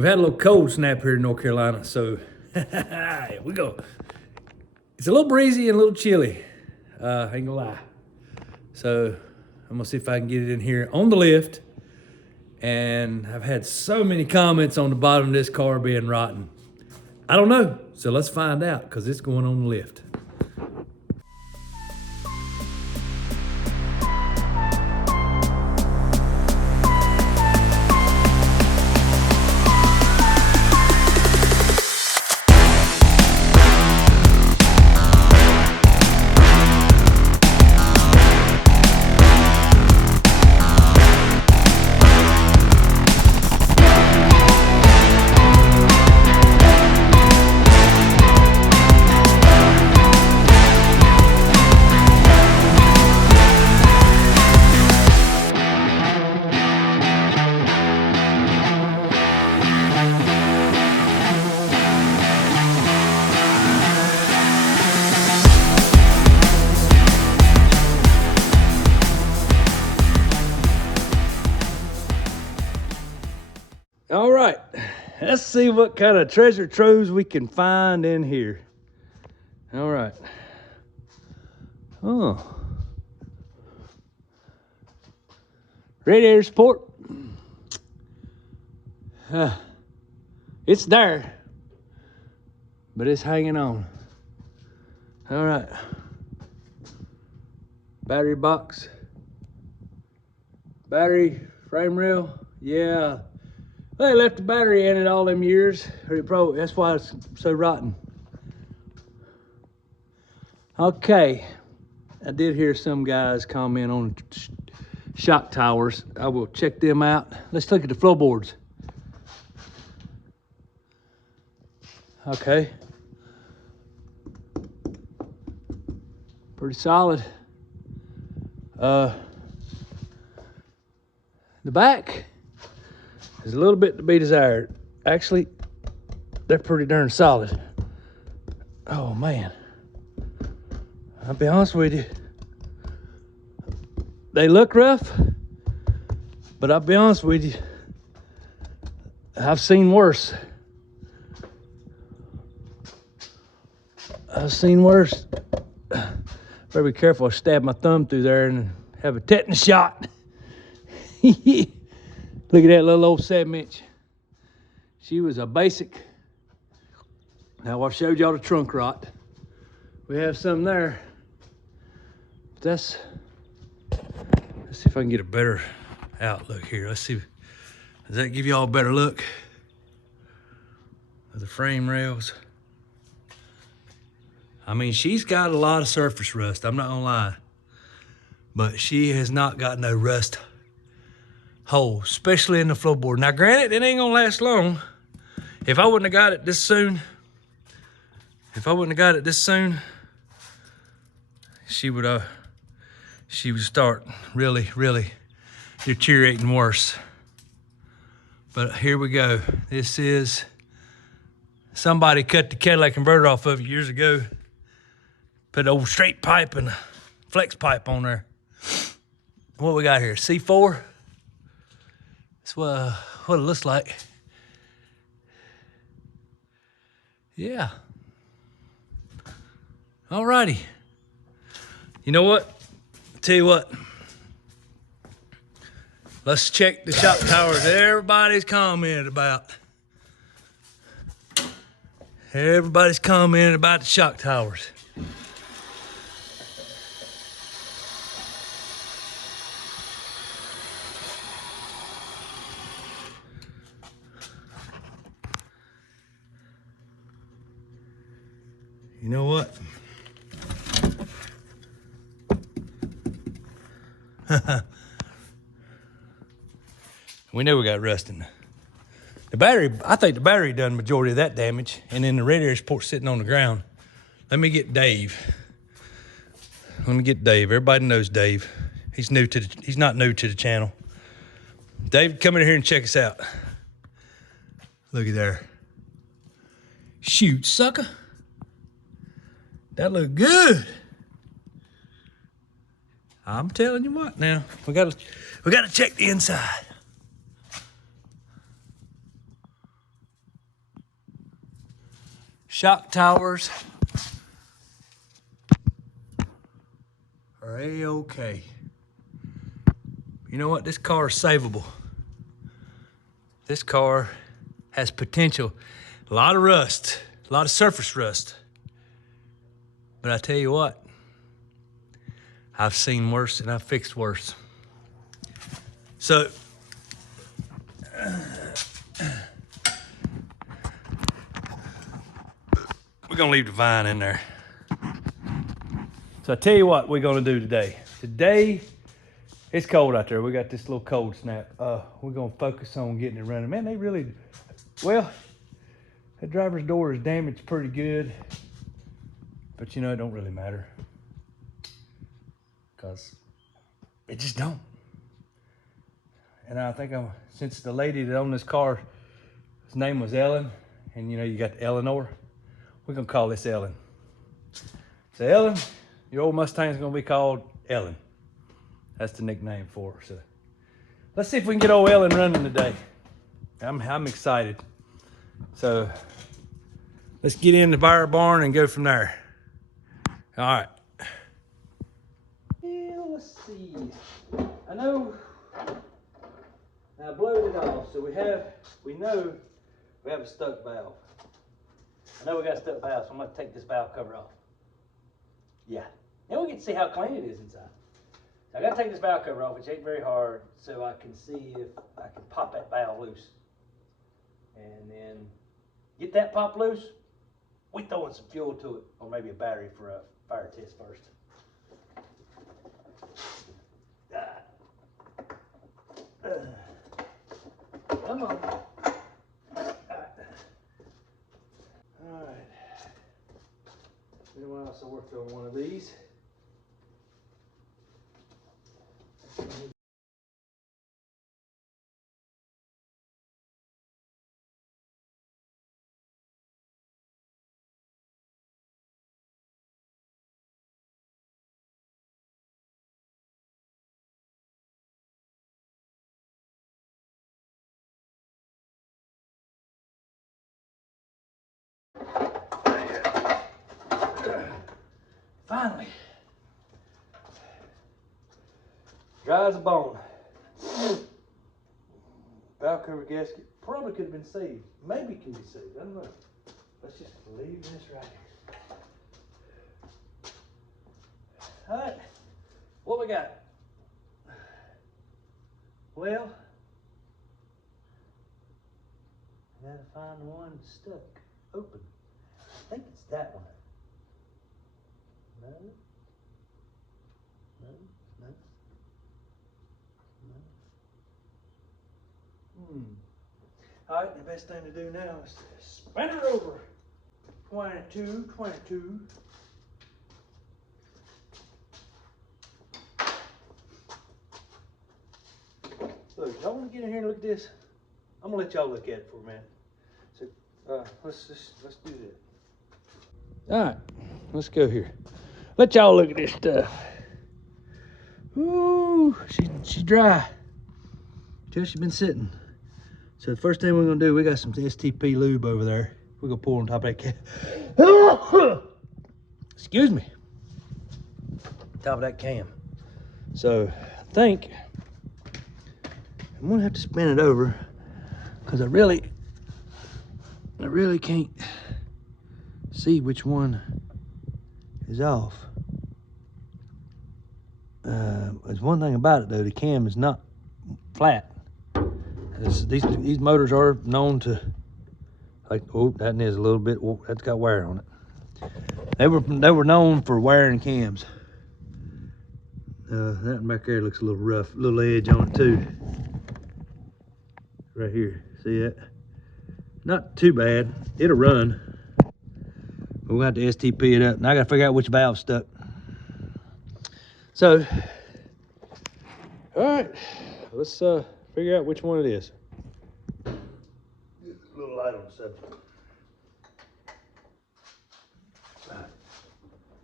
We've had a little cold snap here in North Carolina, so here we go. It's a little breezy and a little chilly, ain't gonna lie. So I'm gonna see if I can get it in here on the lift. And I've had so many comments on the bottom of this car being rotten. I don't know, so let's find out, because it's going on the lift. All right, let's see what kind of treasure troves we can find in here. All right. Oh. Radiator support. It's there, but it's hanging on. All right. Battery box. Battery frame rail. Yeah. They left the battery in it all them years. That's why it's so rotten. Okay. I did hear some guys comment on shock towers. I will check them out. Let's look at the floorboards. Okay. Pretty solid. The back is a little bit to be desired. Actually, they're pretty darn solid. Oh man. I'll be honest with you. They look rough, but I'll be honest with you. I've seen worse. I've seen worse. Better be careful, I stab my thumb through there and have a tetanus shot. Look at that little old 7-inch. She was a basic. Now I've showed y'all the trunk rot. We have some there. Let's see if I can get a better outlook here. Let's see. Does that give y'all a better look of the frame rails? I mean, she's got a lot of surface rust, I'm not gonna lie. But she has not got no rust hole, especially in the floorboard. Now granted, it ain't gonna last long. If I wouldn't have got it this soon, she would start really deteriorating worse. But here we go. This is, somebody cut the catalytic converter off of it years ago, put an old straight pipe and a flex pipe on there. What we got here, C4? That's what it looks like. Yeah. Alrighty. You know what? Tell you what. Let's check the shock towers that everybody's commented about. Everybody's commented about the shock towers. You know what? We know we got rust in the battery. I think the battery done majority of that damage, and then the radiator support sitting on the ground. Let me get Dave. Everybody knows Dave. He's not new to the channel. Dave, come in here and check us out. Look at there. Shoot, sucker. That look good. I'm telling you what now. We gotta check the inside. Shock towers are A-okay. You know what? This car is savable. This car has potential. A lot of rust, a lot of surface rust. But I tell you what, I've seen worse and I've fixed worse. So, we're gonna leave the vine in there. So I tell you what we're gonna do today. Today, it's cold out there. We got this little cold snap. We're gonna focus on getting it running. Man, they really, well, that driver's door is damaged pretty good, but you know, it don't really matter because it just don't. And I think since the lady that owned this car, his name was Ellen, and you know, you got Eleanor, we're gonna call this Ellen. So Ellen, your old Mustang's gonna be called Ellen. That's the nickname for her. So let's see if we can get old Ellen running today. I'm excited. So let's get in the Buyer Barn and go from there. All right. Yeah, let's see. I know I blowed it off, so we know we have a stuck valve. I know we got a stuck valve, so I'm gonna take this valve cover off. Yeah. Now we get to see how clean it is inside. So I gotta take this valve cover off, which ain't very hard, so I can see if I can pop that valve loose. And then get that pop loose, we throwing some fuel to it, or maybe a battery for a fire test first. Come on. All right. Meanwhile, so we're throwing one of these. Finally. Dry as a bone. Valve cover gasket probably could have been saved. Maybe can be saved. I don't know. Let's just leave this right here. All right. What we got? Well, I gotta find the one stuck open. I think it's that one. No. No. No. No. All right, the best thing to do now is spin it over. 22, 22. Look, y'all want to get in here and look at this? I'm gonna let y'all look at it for a minute. So, let's do that. All right, let's go here. Let y'all look at this stuff. Ooh, she's dry. Till she's been sitting. So the first thing we're gonna do, we got some STP lube over there. We're gonna pour on top of that can. Excuse me. Top of that can. So I think I'm gonna have to spin it over because I really can't see which one is off. There's one thing about it though, the cam is not flat. These motors are known to, like, oh, that is a little bit, oh, that's got wear on it. They were known for wearing cams. That one back there looks a little rough, little edge on it too. Right here, see that? Not too bad, it'll run. But we'll have to STP it up. Now I gotta figure out which valve's stuck. So, all right, let's figure out which one it is. A little light on the subject.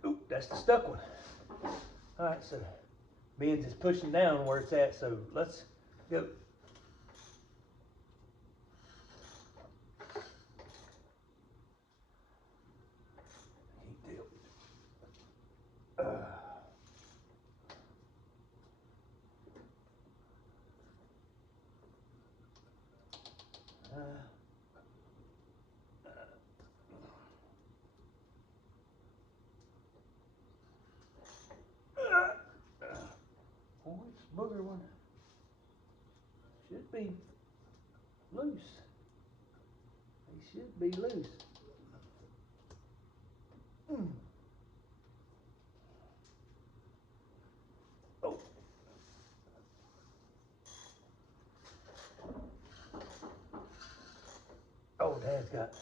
Ooh, that's the stuck one. All right, so Ben's is pushing down where it's at, so let's go. should be loose. They should be loose. Oh. Oh, Dad's got,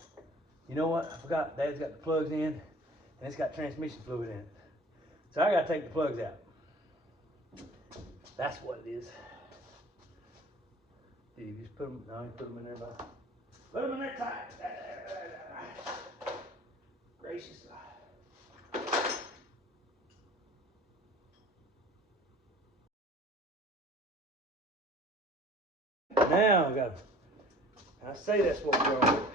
you know what? I forgot. Dad's got the plugs in, and it's got transmission fluid in it. So I gotta take the plugs out. That's what it is. Did you just put them? No, you put them in there, bud. Put them in there tight. Gracious. Now I got. I say that's what we're on.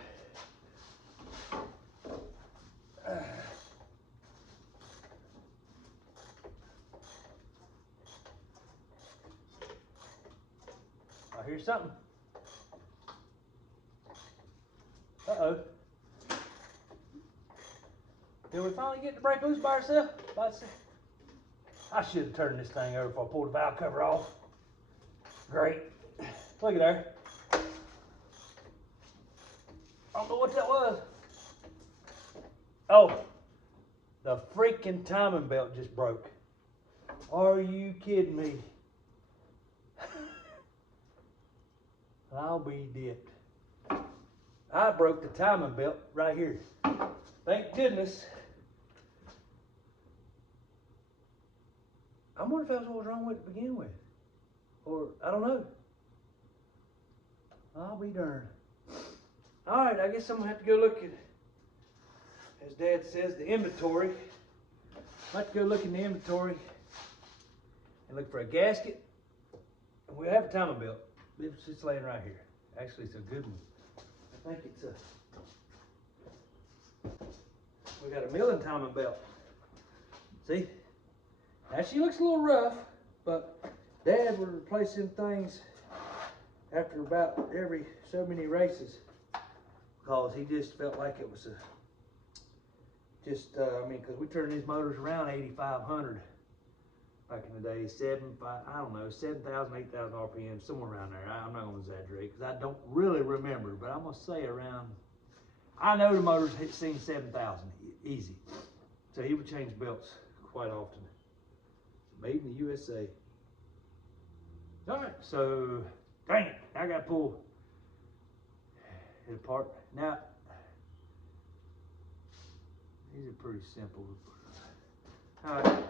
I hear something. Uh-oh. Did we finally get the brake loose by ourselves? I should have turned this thing over before I pulled the valve cover off. Great. Look at there. I don't know what that was. Oh, the freaking timing belt just broke. Are you kidding me? I'll be dipped. I broke the timing belt right here. Thank goodness. I wonder if that's what was wrong with it to begin with. Or, I don't know. I'll be darned. Alright, I guess I'm going to have to go look at, as Dad says, the inventory. I have to go look in the inventory and look for a gasket. And we'll have a timing belt. It's just laying right here. Actually, it's a good one. I think it's a... We got a milling timing belt. See? Now she looks a little rough, but Dad would replace them things after about every so many races, because he just felt like it was I mean, because we turned these motors around 8,500 back in the day, 7,000, 8,000 RPM, somewhere around there. I'm not going to exaggerate because I don't really remember, but I'm going to say around, I know the motors hit seen 7,000 easy. So he would change belts quite often. Made in the USA. All right, so dang it, I got to pull it apart. Now, these are pretty simple. All right.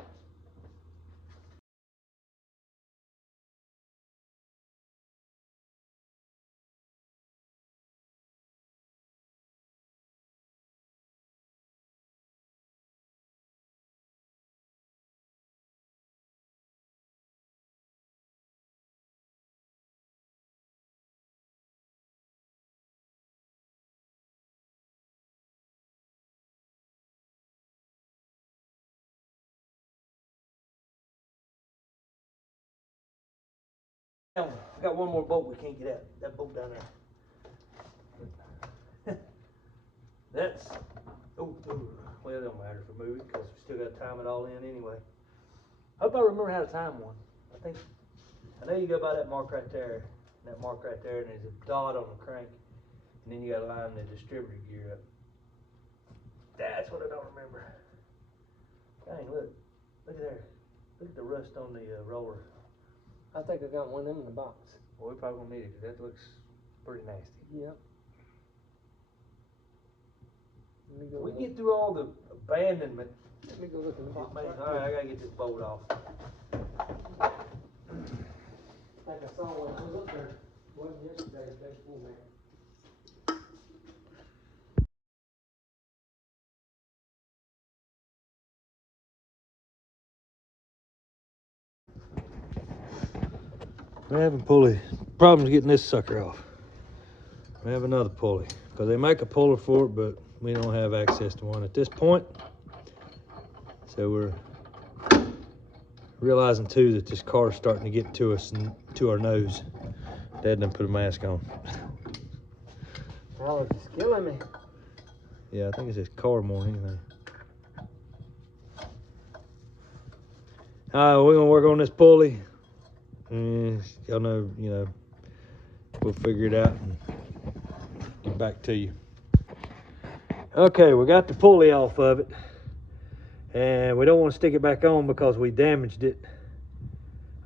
I got one more bolt we can't get out. That bolt down there. That's, well, it don't matter if we move it because we still got to time it all in anyway. Hope I remember how to time one. I know you go by that mark right there, and there's a dot on the crank, and then you got to line the distributor gear up. That's what I don't remember. Dang, look at there. Look at the rust on the roller. I think I got one of them in the box. Well, we probably gonna need it because that looks pretty nasty. Yep. We get through all the abandonment. Let me go look in the box. All right, I gotta get this bolt off. I think I saw one. I was up there. Wasn't yesterday, the day before, man. We're having pulley problems getting this sucker off. We have another pulley because they make a puller for it, but we don't have access to one at this point. So we're realizing too that this car is starting to get to us and to our nose. Dad done put a mask on. Oh, it's killing me. Yeah, I think it's his car more than anything. All right, we're gonna work on this pulley. Y'all know, we'll figure it out and get back to you. Okay, we got the pulley off of it, and we don't want to stick it back on because we damaged it.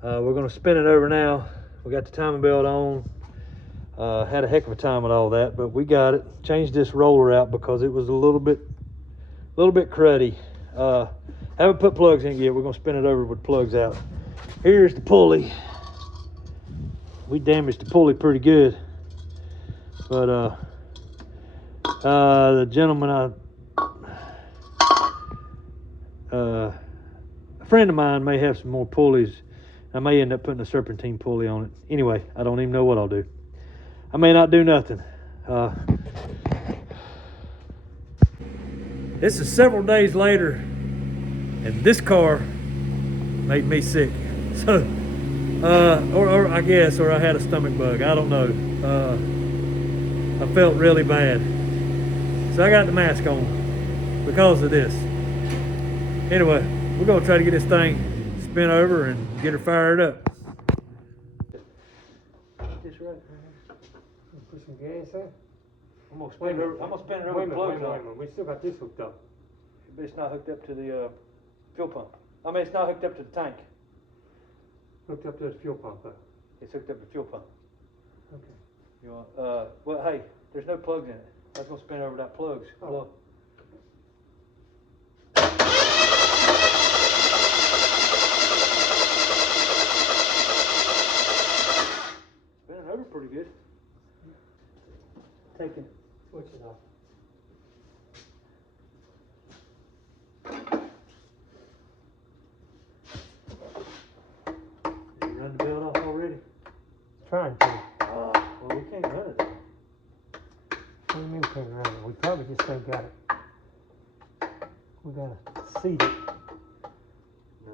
We're going to spin it over now. We got the timing belt on. Had a heck of a time with all that, but we got it. Changed this roller out because it was a little bit cruddy. Haven't put plugs in yet. We're going to spin it over with plugs out. Here's the pulley. We damaged the pulley pretty good, but the gentleman, a friend of mine may have some more pulleys. I may end up putting a serpentine pulley on it. Anyway, I don't even know what I'll do. I may not do nothing. This is several days later, and this car made me sick. So, or I guess, or I had a stomach bug. I don't know. I felt really bad. So I got the mask on because of this. Anyway, we're gonna try to get this thing spin over and get her fired up. This right here. Put some gas in. I'm gonna spin it over with plugs on. We still got this hooked up. It's not hooked up to the fuel pump. I mean, it's not hooked up to the tank. Hooked up to the fuel pump, though. It's hooked up to the fuel pump. Okay. You want, well, hey, there's no plugs in it. I was gonna spin over that plugs. Oh. Look. Spinning over pretty good. Taking switches off. You run the belt off already? Trying to. Well, we can't run it. What do you mean we can't run it? We probably just ain't got it. We gotta seat it. No.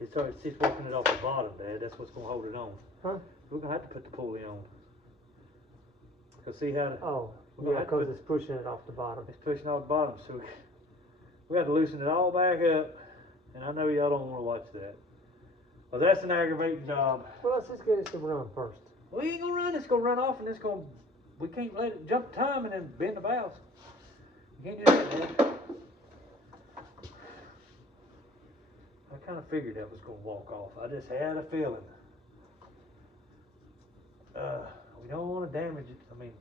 It's working it off the bottom, Dad. That's what's gonna hold it on. Huh? We're gonna have to put the pulley on. Cause see how Oh, We're yeah, gonna have to because it's pushing it off the bottom. it's pushing off the bottom, so we have to loosen it all back up. And I know y'all don't want to watch that. Well, that's an aggravating job. Well, let's just get it to run first. We ain't gonna run. It's gonna run off, and we can't let it jump time and then bend the valves. You can't do that, man. I kind of figured that was gonna walk off. I just had a feeling. We don't want to damage it. I mean,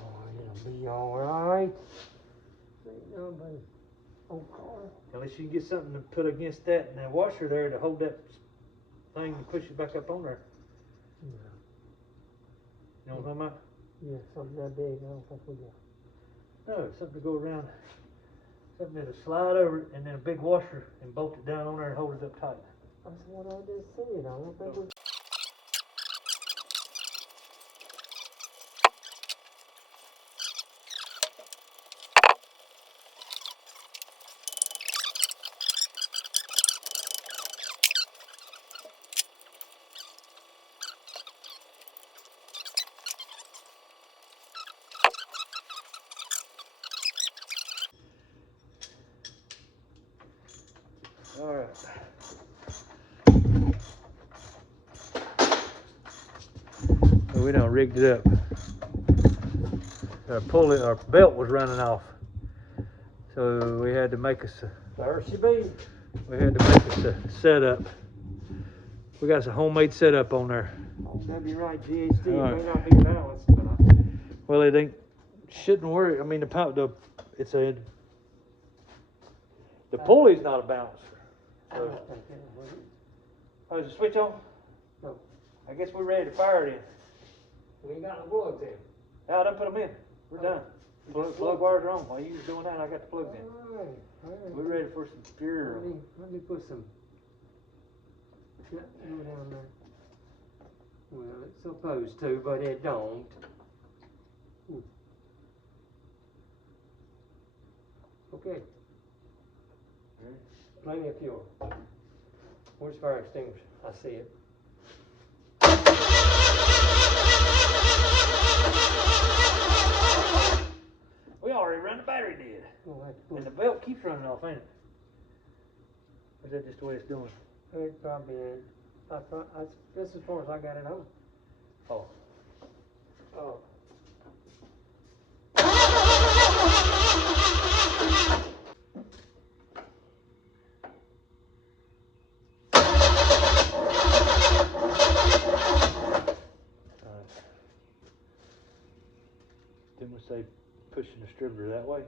Oh, it'll be all right. Ain't nobody. Oh, car. unless you can get something to put against that and that washer there to hold that thing and push it back up on there. Yeah. You know what I'm talking about? Yeah, something that big. I don't think we got. No, something to go around. Something that'll slide over it, and then a big washer and bolt it down on there and hold it up tight. That's what I just said. I don't think we. All right. So we done rigged it up. Our belt was running off, so we had to make us. There she be. We had to make us a setup. We got a homemade setup on there. That'd be right. GHD. All right. It may not be balanced, but Well, it ain't. Shouldn't worry. I mean, the pulley's not a balancer. I don't think it would. Oh, is the switch on? No. I guess we're ready to fire it in. We ain't got no plugs in. Yeah, I done put them in. We're done. Plug wires are on. While you was doing that, I got the plugs in. All right. We're ready for some pure. Let me put some. Go down there. Well, it's supposed to, but it don't. Okay. Plenty of fuel. Where's fire extinguisher? I see it. We already run the battery dead. And the belt keeps running off, ain't it? Or is that just the way it's doing? It probably ain't. That's as far as I got it on. Oh. Oh. Didn't we say pushing the distributor that way?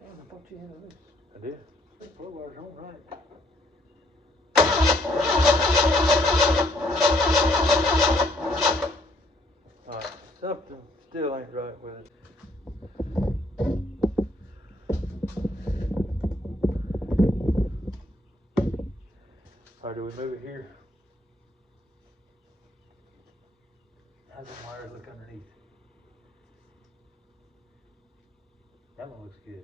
Damn, I thought you had a loose. I did. Blow wires on right. Alright, something still ain't right with it. Alright, do we move it here? How's the wires look underneath? That one looks good.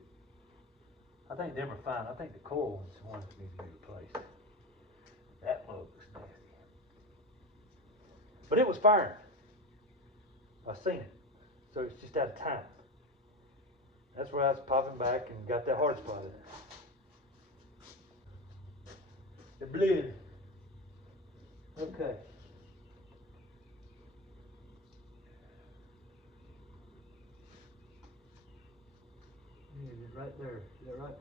I think them are fine. I think the coil one's the one that needs to be replaced. That one looks nasty. But it was firing. I seen it. So it's just out of time. That's where I was popping back and got that hard spot in it. They're bleeding. Okay. Needed it right there. Is that right?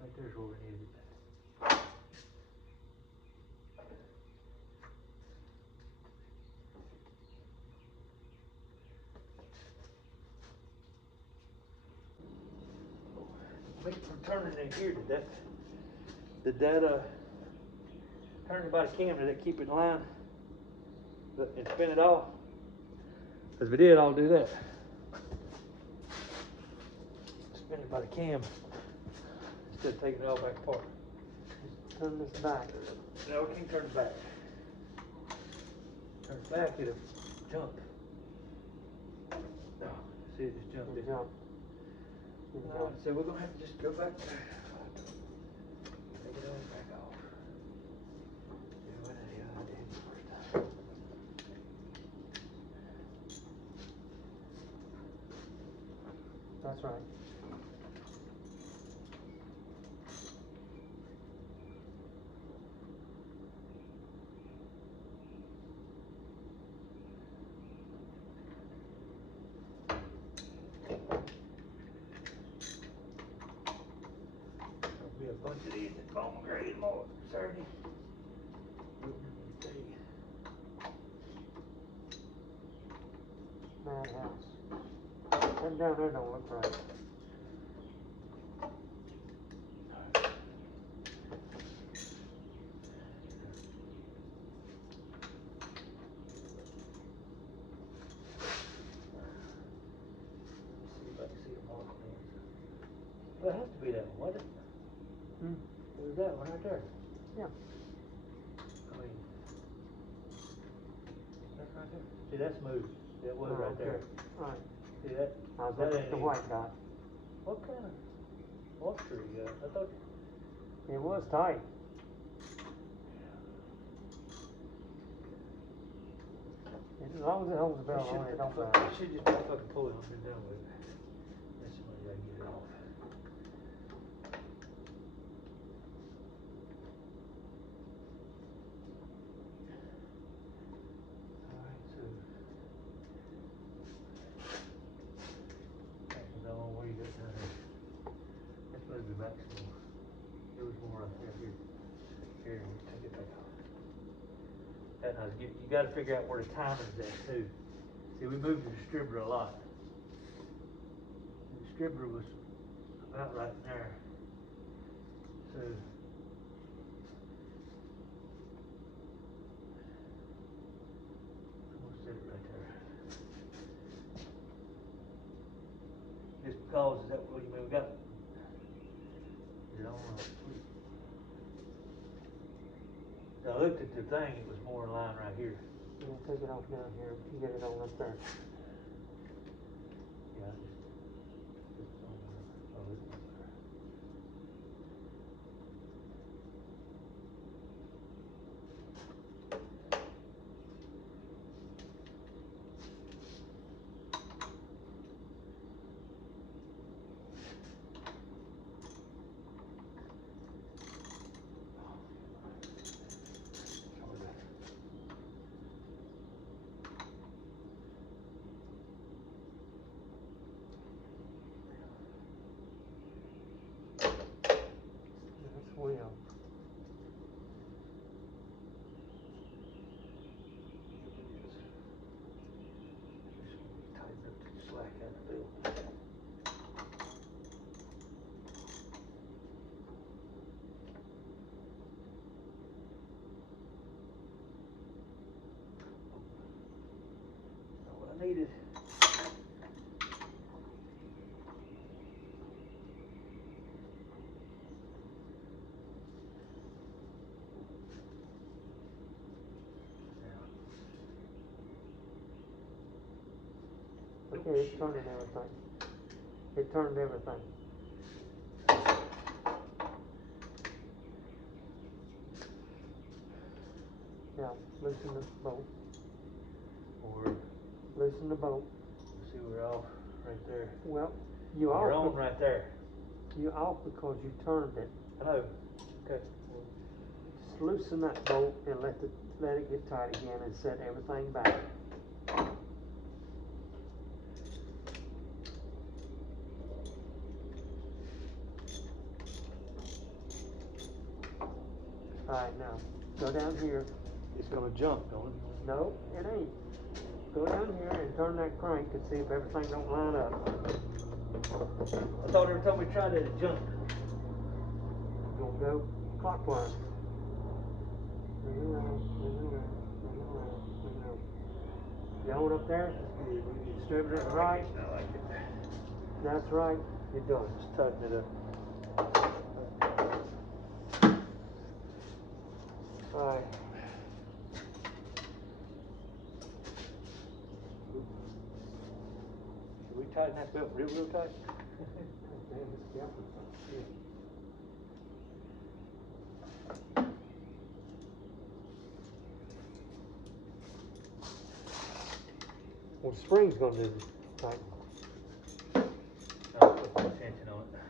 Right there's where we needed it. Make it from turning in here. Did that turn it by the cam? Did that keep it in line? And spin it off? Because if it did, I'll do that. Spin it by the cam instead of taking it all back apart. Just turn this back. No, we can't turn it back. Turn it back, it'll jump. No, see, it just jumped. Jump. So we're gonna have to just go back there. Take it all back off. Do what I did first time. That's right. There'll be a bunch of these at bone grade more Saturday. Madhouse. Them down there don't look right. See if I can see them all. Well, it has to be that one, wasn't it? There's that one right there. Yeah. I mean, that's right there. See, that's moved. That was Oh, right okay. there. Right. See that? I was That looking at ain't the even- white dot. What kind of moisture you got? I thought. It was tight. As long as it holds the belt on, it don't matter. You should just put fucking pull it on and down with it. That's the only way I can get it off. Alright, so. I don't know where you got down there. That's supposed to be maximum. There was more right there. Here, take it back off. That nice. You gotta figure out where the timing is at too. See, we moved the distributor a lot. The distributor was about right in there. So I'm gonna set it right there. Just because, is that what you mean? We got it on. I looked at the thing, it was more in line right here. You can take it off down here. You get it on up there. Yeah, just oh, it's not there. I needed. Okay, it turned everything. It turned everything. Yeah, loosen the bolt. Or Loosen the bolt. see, we're off right there. Well, you We're off. on right there. You off because you turned it. I know. Okay. Just loosen that bolt and let it get tight again and set everything back. All right, now go down here. It's gonna jump, don't it? No, it ain't. Go down here and turn that crank and see if everything don't line up. I thought every time we tried it, it jumped. You're gonna go clockwise. Bring it around, bring it around, bring it around, bring it around. You on up there? Distribute it right. I like it. That's right. You're done. Just tighten it up. All right. Should we tighten that belt real tight? Well, the spring's gonna do the tighten. I put tension on it.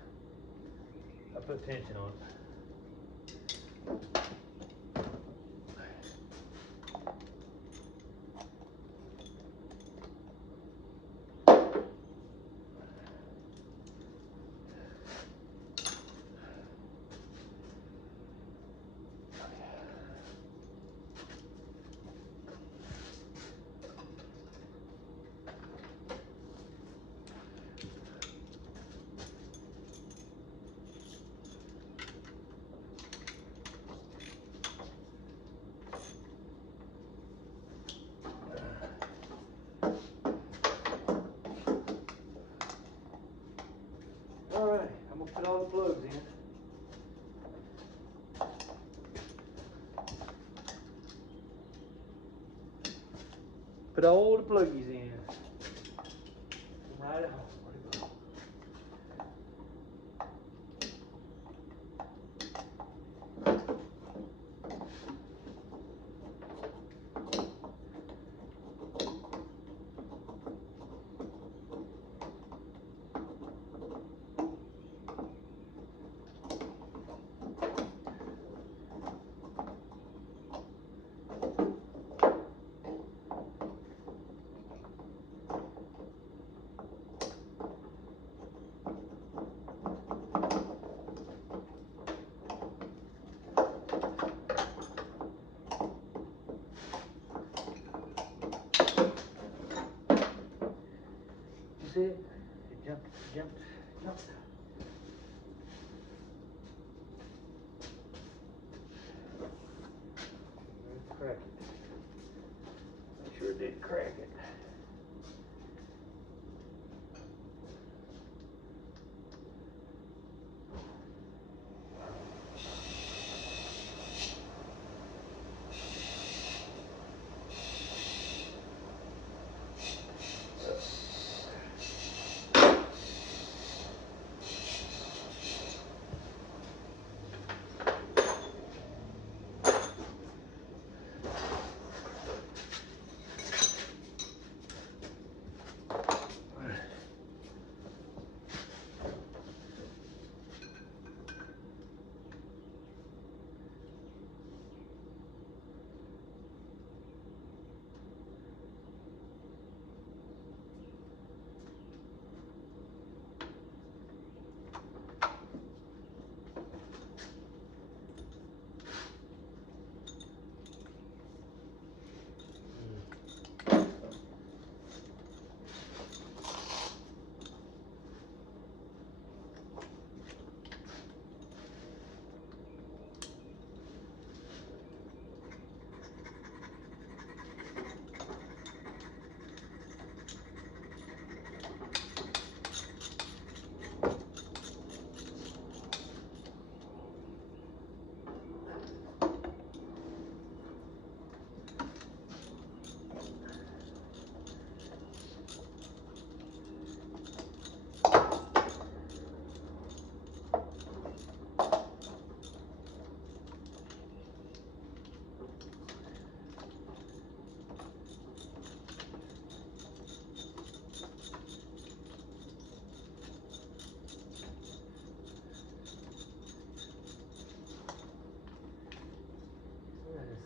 I put tension on it. All right, I'm gonna put all the plugs in. Put all the pluggies in. Right at home. Where'd it go? You see it? It jumped. Let's crack it. I sure did crack it.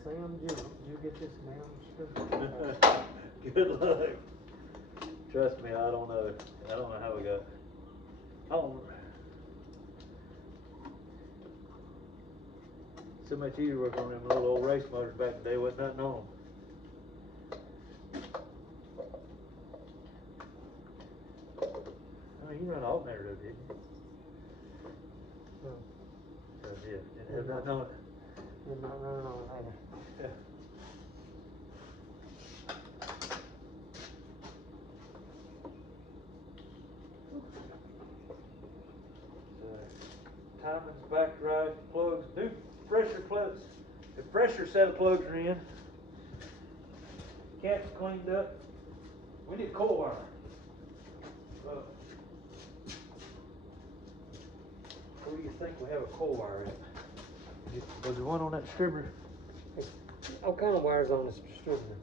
Sam Jim, you get this damn Good luck. Trust me, I don't know. I don't know how we got. Oh. So much easier working on them little old race motors back in the day, wasn't nothing on them. I mean, you run an alternator though, didn't you? No. So, yeah, didn't have nothing on it. You're not running on it either. Yeah. Timing's back right, plugs, new pressure plugs, the pressure set of plugs are in. Cap's cleaned up. We need coil wire. Where do you think we have a coil wire at? Was there one on that distributor? All kind of wires on this distributor.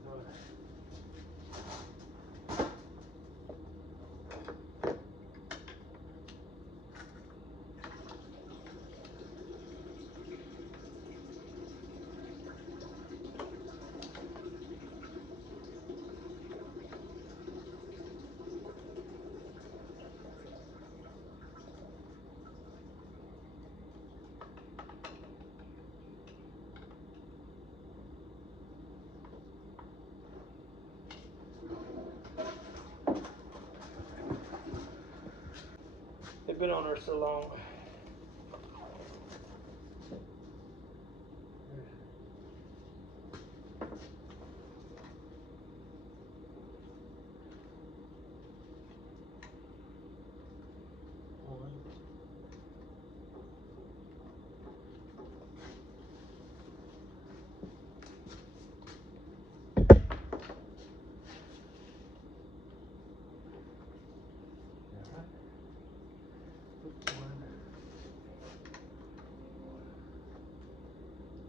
They've been on there so long.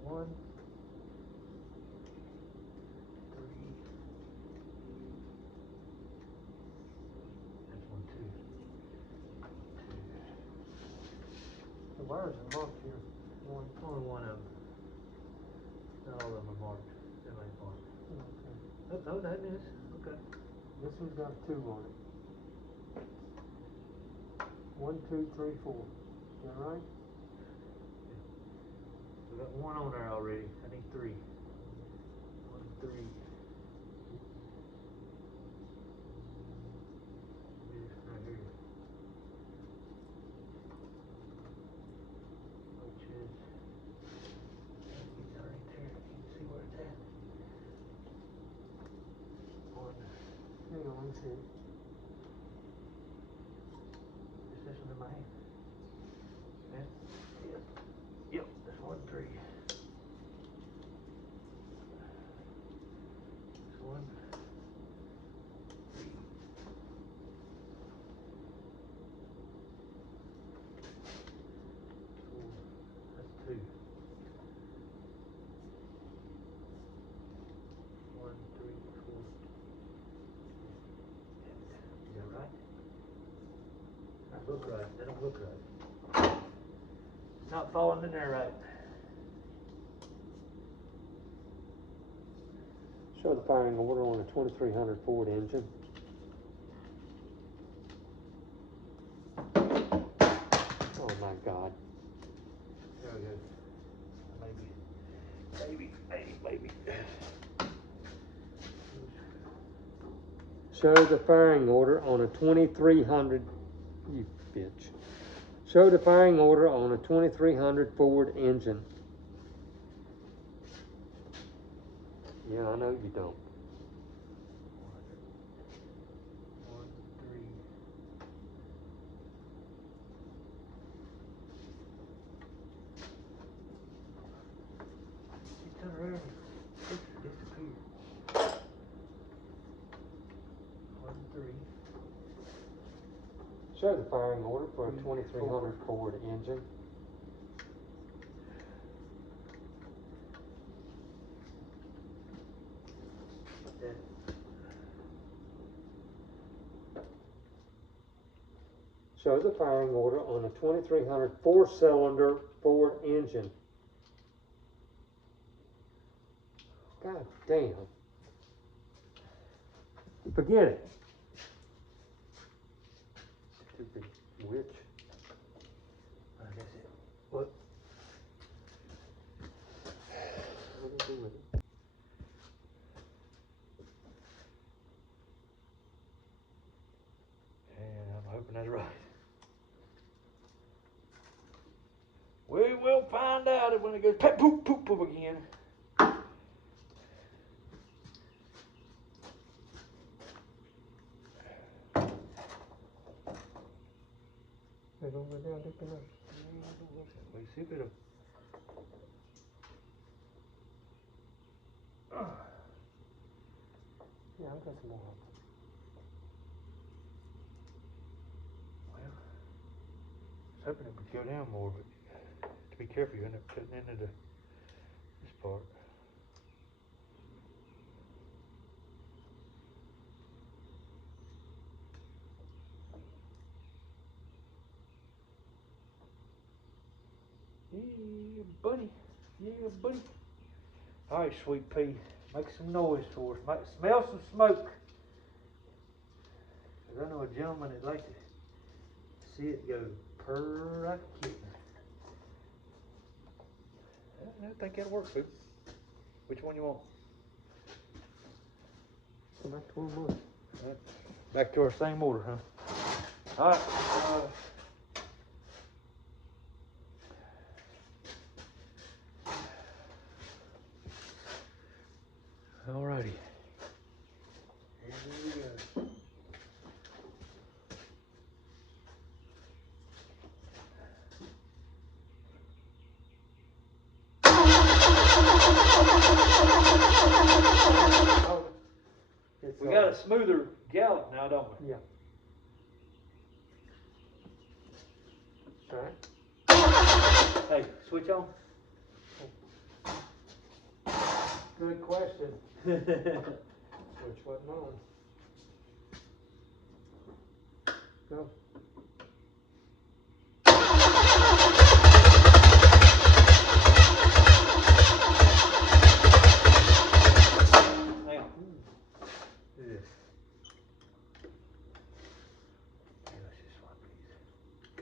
One, three. That's one, two. The wires are marked here. Only one of them. Not all of them are marked. Them ain't marked. Okay. Oh, that is. Okay. This one's got 2 on it. 1, 2, 3, 4. Is that right? We got one on there already. I need 3. 1, 3. This right here. Which is, it's right there. You can see where it's at. 1. Hang on, let's see. Is this one in my hand? Yeah. Yep. Yep. That's 1, 3. This 1. 3. 4. That's 2. 1, 3, 4. Is that right? That look right. That don't look right. Not falling in there right. Show the firing order on a 2300 Ford engine. Oh my God. There we go. Maybe. Show the firing order on a 2300, you bitch. Show the firing order on a 2300 Ford engine. Yeah, I know you don't. 1, 3. She turned around and disappeared. 1, 3. Show the firing order for a 2300 Ford engine. That. Show the firing order on a 2300 4-cylinder Ford engine. Damn. Forget it. Stupid witch. That's it. What? What do you do with it? And I'm hoping that's right. We will find out when it goes pep poop poop poop again. They're gonna go down deep enough. We see if it'll. Yeah, I've got some more. Well, I was hoping it would go down more, but to be careful, you end up cutting into this part. Yeah, buddy. Yeah, buddy. All right, sweet pea. Make some noise for us. Smell some smoke. 'Cause I know a gentleman that'd like to see it go purr like a kitten. I think that'll work, Pooh. Which one you want? Go back to one more. Back to our same order, huh? All right. Alrighty. Here we go. We got a smoother gallop now, don't we? Yeah. Alright. Hey, switch on. Good question. Which wasn't on. Go. Now, do this. Hey, let's just swap these.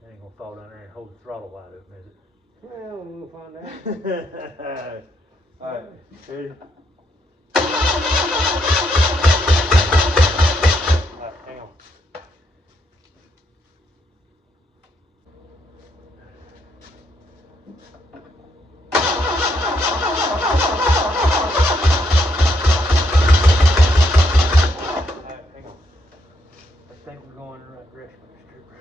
That ain't gonna fall down there and hold the throttle wide open, is it? Well, we'll find out. Alright, ready? Alright, hang on. Alright, hang on. I think we're going in the right direction with this trooper.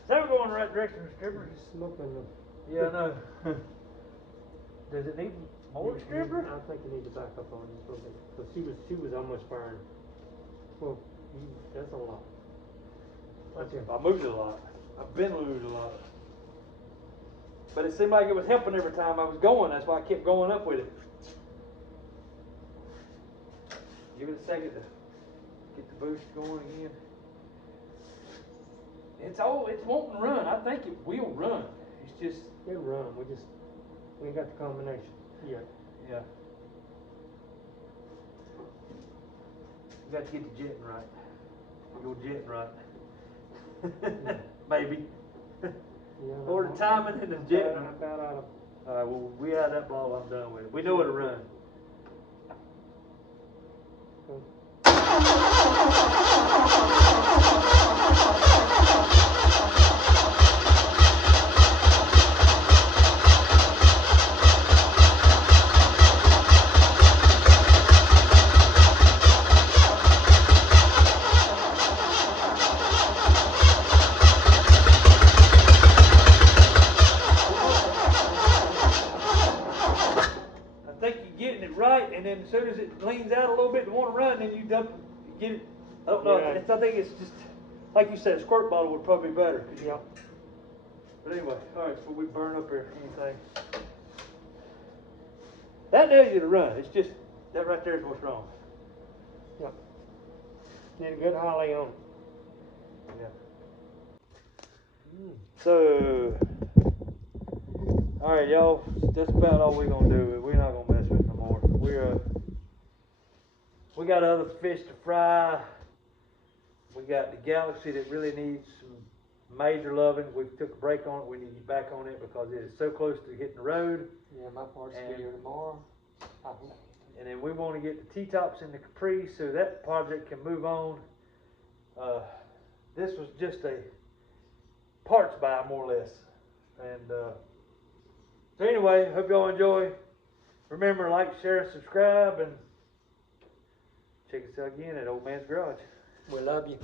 Is that going in the right direction, Mr. Stripper? Smoking them. Yeah, I know. Does it need more stripper? I think you need to back up on this a little bit. Because she was almost firing. Well, that's a lot. Okay. I moved it a lot. I've been moved a lot. But it seemed like it was helping every time I was going. That's why I kept going up with it. Give it a second to get the boost going again. It's wanting to run. I think it will run. It's just, It'll run. We ain't got the combination yet. yeah. You got to get the jetting right. Your jetting right. Maybe. Yeah, Or the timing and the jetting. I'm about out of. Alright, well, we had that ball. I'm done with it. We know it'll run. I think you're getting it right, and then as soon as it leans out a little bit to want to run, then you dump, you get it. I don't know. Yeah. I think it's just like you said, a squirt bottle would probably be better. Yeah. But anyway, all right. So we burn up here. Anything? That knows you to run. It's just that right there is what's wrong. Yep. Need a good holly on it. Yeah. So, all right, y'all. That's about all we're gonna do. We're not gonna mess with it no more. We got other fish to fry. We got the Galaxy that really needs some major loving. We took a break on it. We need to get back on it because it is so close to hitting the road. Yeah, my part's And- here tomorrow. And then we want to get the T-tops in the Capri so that project can move on. This was just a parts buy, more or less. And so anyway, hope y'all enjoy. Remember, like, share, and subscribe, and check us out again at Old Man's Garage. We love you.